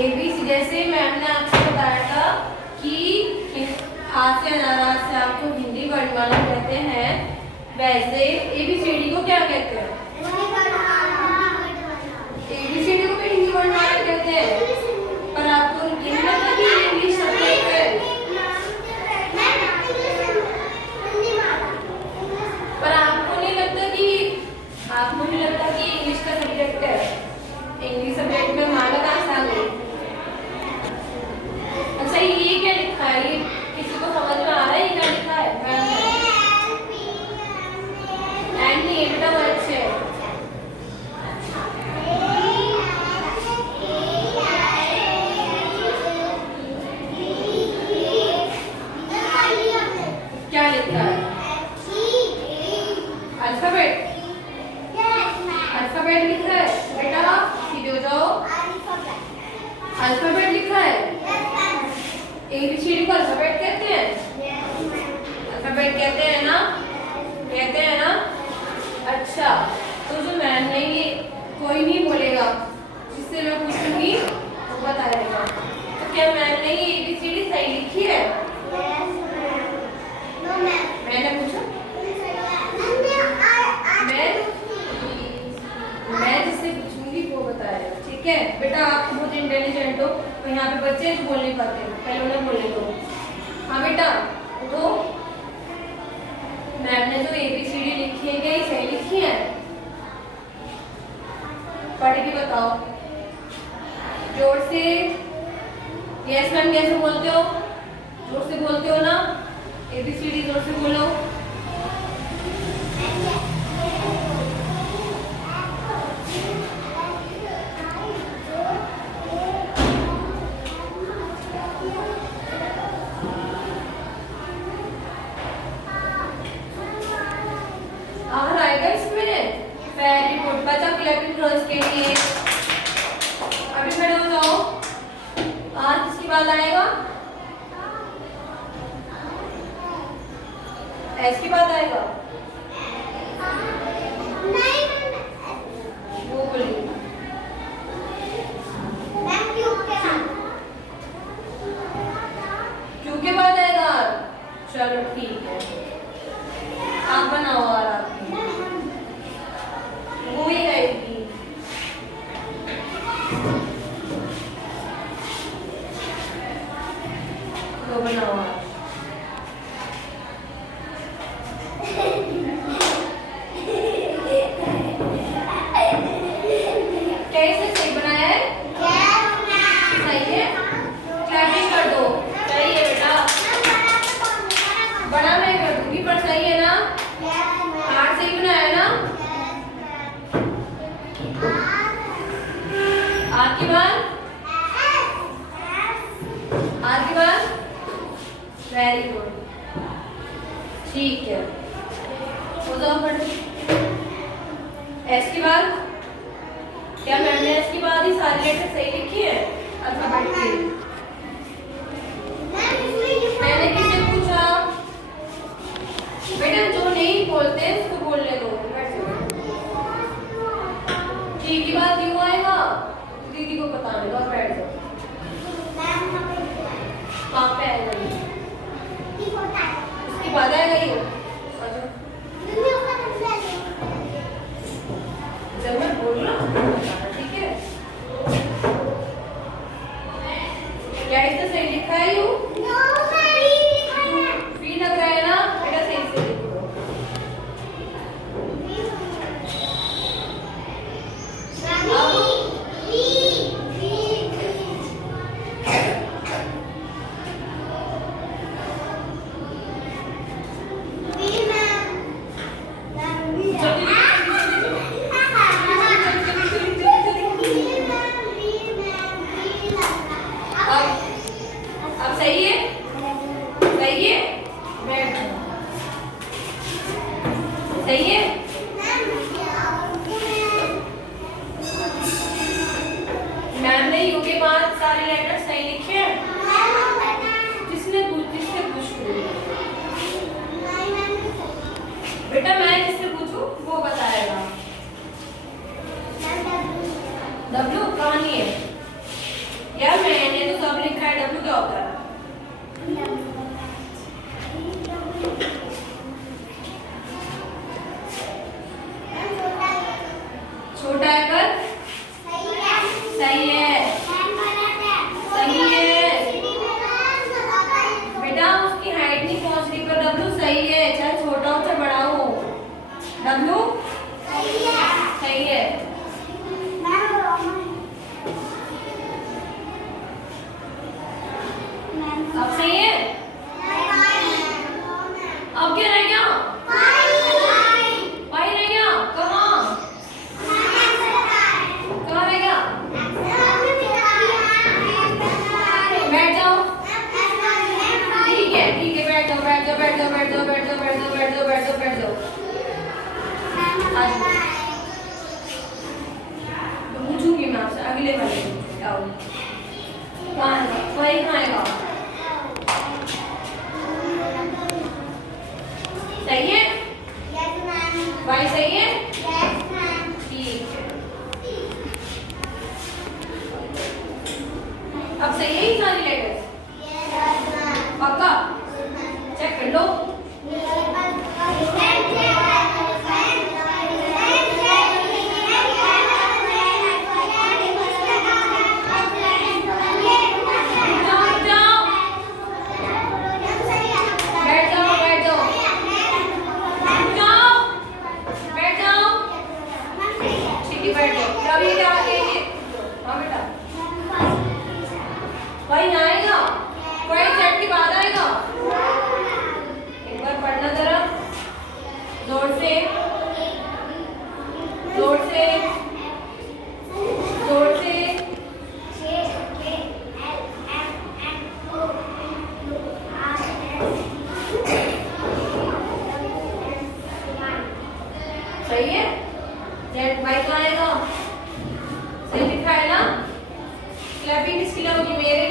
ABC जैसे ma'am ने आपको बताया था कि हाथ से अनाराज से आपको हिंदी वर्णमाला कहते हैं, वैसे ABCD को क्या कहते हैं? ABCD को भी हिंदी वर्णमाला कहते हैं, पर आपको ये नहीं लगता कि इंग्लिश सब्जेक्ट है? पर आपको नहीं लगता कि इंग्लिश का सब्जेक्ट है? इंग्लिश सब्जेक्ट में माला कहाँ से आ गई? अच्छा ये क्या लिखा है? ये किसी को समझ में आ रहा है? ये क्या लिखा है? एंड नहीं है बेटा, वो अच्छे है। क्या लिखा है? अल्फाबेट। अल्फाबेट लिखा है बेटा, सीधे हो जाओ। अल्फाबेट लिखा है। ABCD को अल्फाबेट कहते हैं? अल्फाबेट कहते हैं ना? कहते हैं ना? अच्छा, तो जो मैम ने ये कोई नहीं बोलेगा, जिससे मैं पूछूंगी वो बताएगा। तो क्या मैम ने ये ABCD सही लिखी है? मैंने पूछा, मैं जिससे पूछूंगी वो बताएगा, ठीक है बेटा? आप बहुत इंटेलिजेंट हो, तो यहाँ पे बच्चे जो बोल नहीं पाते, पहले उन्हें बोले दो। हाँ बेटा, तो मैम ने जो ABCD लिखी है क्या सही लिखी है? पढ़ के बताओ जोर से। यस मैम, कैसे बोलते हो? जोर से बोलते हो ना? ABCD जोर से बोलो। वेरी गुड बच्चा, क्लैपिंग गर्ल्स के लिए। अभी खड़े हो जाओ। आर किसके बाद आएगा? एस के बाद आएगा? वो बोलिए। क्यू के बाद आएगा? चलो ठीक है, आप बनाओ आर आपकी। वो ही आएगी। तो बनाओ आप। कैसे सही बनाया है? सही है, क्लैपिंग कर दो। सही है बेटा, बड़ा मैं कर दूंगी, पर सही है ना? हाथ से ही बनाया ना? आपके बाद वेरी गुड, ठीक है, हो जाओ फट। एस के बाद क्या मैम ने एस के बाद ही सारी लेटर सही लिखी है अल्फाबेट की? मैंने किससे पूछा? बेटा जो नहीं बोलते उसको बोलने दो। ठीक की बात क्यों आएगा? दीदी को बताने दो, बैठ जाओ। कहाँ पे आएगा ये? उसके बाद आएगा ये। जब मैं बोल रहा हूँ ठीक है? क्या इसने सही लिखा है? यू फी लग रहा है ना बेटा, सही से लिखो। डब्लू सही है। अब सही है। अब क्या रह गया? वाई रह गया। कहाँ कहाँ रह गया? बैठ जाओ। ठीक है बैठ जाओ बैठ जाओ बैठ जाओ बैठ जाओ बैठ जाओ बैठ जाओ बैठ जाओ बैठ जाओ बैठ जाओ। तो पूछूंगी मैं आपसे अगले वाले आओ। वही खाएगा। सही है। भाई सही है। ठीक है। अब सही है ही सारी लेटर्स पक्का चेक कर लो। वही आएगा वही चैट के बाद आएगा। एक बार पढ़ना जरा जोर से जोर से जोर से। सही है। जेड वाई तो आएगा। सही लिखा है ना। क्लैपिंग किसकी लगेगी? मेरे